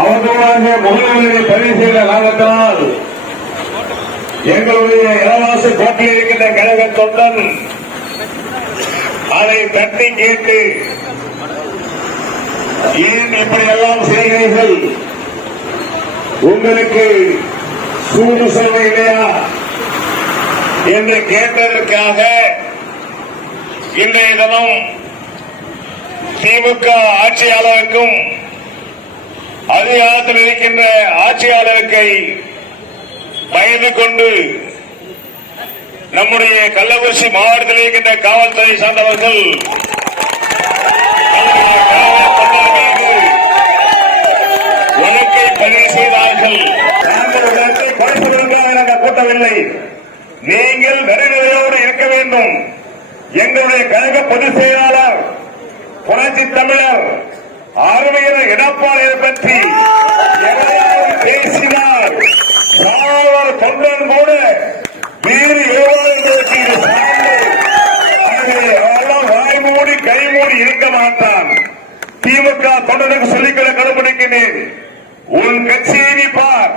அவர்களாக முகநூலில் பதிவு செய்த காரணத்தினால் எங்களுடைய இலவாச கோட்டில் இருக்கின்ற கழக தொண்டன் அதை தட்டி கேட்டு ஏன் இப்படியெல்லாம் செய்கிறீர்கள், உங்களுக்கு சூடு சொல்ல இல்லையா என்று கேட்டதற்காக இன்றைய தினம் திமுக ஆட்சியாளருக்கும் அதிகாரத்தில் இருக்கின்ற ஆட்சியாளருக்கு பயந்து கொண்டு நம்முடைய கள்ளக்குறிச்சி மாவட்டத்தில் இருக்கின்ற காவல்துறை சார்ந்தவர்கள் வழக்கை பதிவு செய்தார்கள். நாங்கள் குறைப்பதற்காக நாங்கள் கூட்டவில்லை. நீங்கள் நடுநிலையோடு இருக்க வேண்டும். எங்களுடைய கழக பொதுச் செயலாளர் புரட்சி தமிழர் அருமையான எடப்பாடியை பற்றி எதையாவது பேசினார் தொண்டன் கூட வேறு வாய் மூடி கை மூடி இருக்க மாட்டான். திமுக தொண்டனுக்கு சொல்லிக்கொள்ள கடமைக்கிறேன். உன் கட்சியை நீ பார்,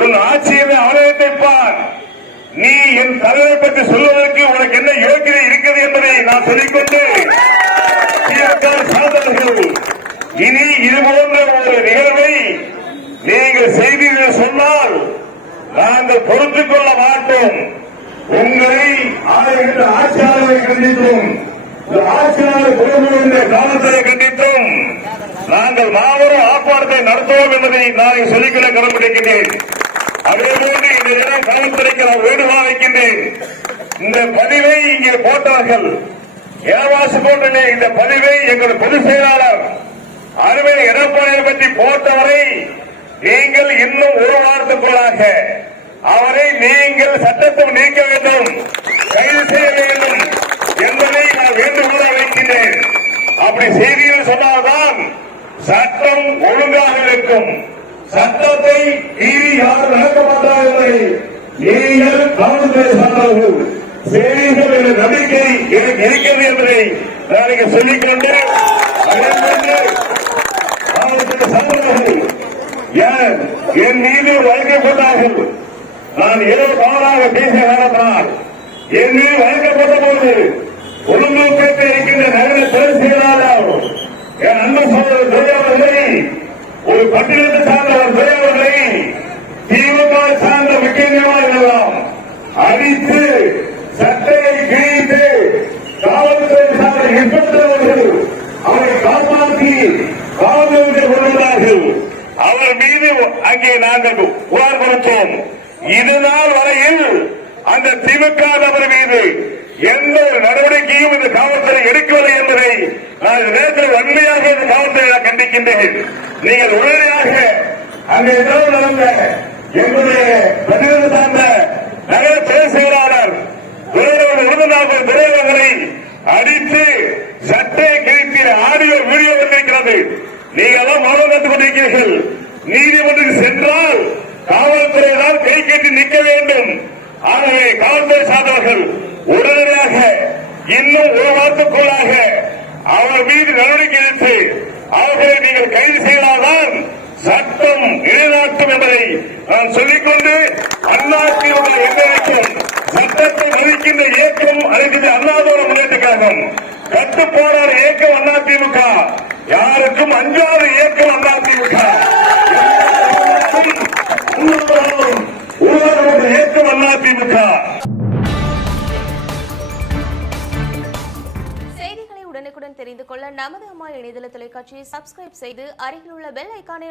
உன் ஆட்சியை அவலயத்தை பார். நீ என் தலைவரை பற்றி சொல்வதற்கு உனக்கு என்ன யோகிதை இருக்கிறது என்பதை நான் சொல்லிக்கொண்டு இனி இது போன்ற ஒரு நிகழ்வை நீங்கள் செய்தீர்கள் சொன்னால் நாங்கள் பொறுத்துக் கொள்ள மாட்டோம். உங்களை ஆளுகின்ற ஆட்சியாளரை கண்டித்தும் ஆட்சியாளர் குழுவினுடைய காலத்தை கண்டித்தும் நாங்கள் மாபெரும் ஆர்ப்பாட்டத்தை நடத்துவோம் என்பதை நான் சொல்லிக்கொள்ள கடமைப்பட்டிருக்கிறேன். அதேபோன்று இந்த நேரம் காவல்துறைக்கு நான் வேண்டுகோள் வைக்கின்றேன். இந்த பதிவை இங்கே போட்டார்கள் ஏவாசி போன்ற இந்த பதிவை எங்கள் பொதுச் செயலாளர் அருமை எடப்பாடியை பற்றி போட்டவரை நீங்கள் இன்னும் ஒரு வாரத்துக்குள்ளாக அவரை நீங்கள் சட்டத்தை நீக்க வேண்டும், கைது செய்ய வேண்டும் என்பதை நான் வேண்டுகோளாக வைக்கின்றேன். அப்படி செய்திகள் சொன்னால்தான் சட்டம் ஒழுங்காக இருக்கும். சட்டத்தை மீறி யாரும் நடக்க மாட்டார் என்பதை நீங்கள் காவல்துறை சார்ந்தவர்கள் செய்திகள் என்ற நம்பிக்கை எனக்கு இருக்கிறது என்பதை நான் சொல்லிக்கொண்டு என் மீது வழங்கப்பட்டார்கள். நான் ஏதோ தவறாக பேசிய காரணத்தினால் என் மீது வழங்கப்பட்ட போது பொதுமக்களுக்கு இருக்கின்ற நகர பொதுச் செயலாளர் என் அன்பு சகோதரர் துரையவர்களை ஒரு பட்டியலத்தை சார்ந்தவர் துரையவர்களை திமுக சார்ந்த முக்கியமாக அடித்து சட்டையை கிழித்து காவல்துறை சார்ந்த இன்ஸ்பெக்டர்கள் அவரை காப்பாற்றி காவல்துறை கொள்கிறார்கள். அவர் மீது அங்கே நாங்கள் புகார் கொடுத்தோம். இதுநாள் வரையில் அந்த திமுக நபர் மீது எந்த ஒரு நடவடிக்கையும் இந்த காவல்துறை எடுக்கவில்லை என்பதை நான் நேரத்தில் வன்மையாக இந்த காவல்துறையை கண்டிக்கின்றேன். நீங்கள் உடனடியாக அங்கே இரவு நடந்த எங்களுடைய பிரதிநிதி சார்ந்த நகர பொதுச் செயலாளர் விருதுநகர் துறையவர்களை அடித்து சட்டையை கிழித்த ஆடியோ வீடியோ வந்திருக்கிறது. நீங்கள் எல்லாம் மௌனம் கற்றுக் கொண்டிருக்கிறீர்கள். நீதிமன்றத்துக்கு சென்றால் காவல்துறை தான் கை கட்டி நிற்க வேண்டும். ஆகவே காவல்துறை சார்ந்தவர்கள் உடனடியாக இன்னும் ஒரு வாரத்துக்குள்ளாக அவர் மீது நடவடிக்கை எடுத்து அவர்களை நீங்கள் கைது செய்தால்தான் சட்டம் நிலைநாட்டும் என்பதை நான் சொல்லிக்கொண்டு அண்ணாத்தினுடைய எண்ணம் சட்டத்தை மதிக்கின்ற இயக்கம் அழைக்கின்ற அண்ணாதோர முன்னேற்ற கழகம் கட்டுப்பாடான இயக்கம் அதிமுக, யாருக்கும் அஞ்சாத இயக்கம் அதிமுக, உருவாக்கப்பட்ட இயக்கம் அதிமுக. செய்திகளை உடனுக்குடன் தெரிந்து கொள்ள நமது அம்மா இணையதள தொலைக்காட்சியை சப்ஸ்கிரைப் செய்து அருகில் உள்ள பெல் ஐகானை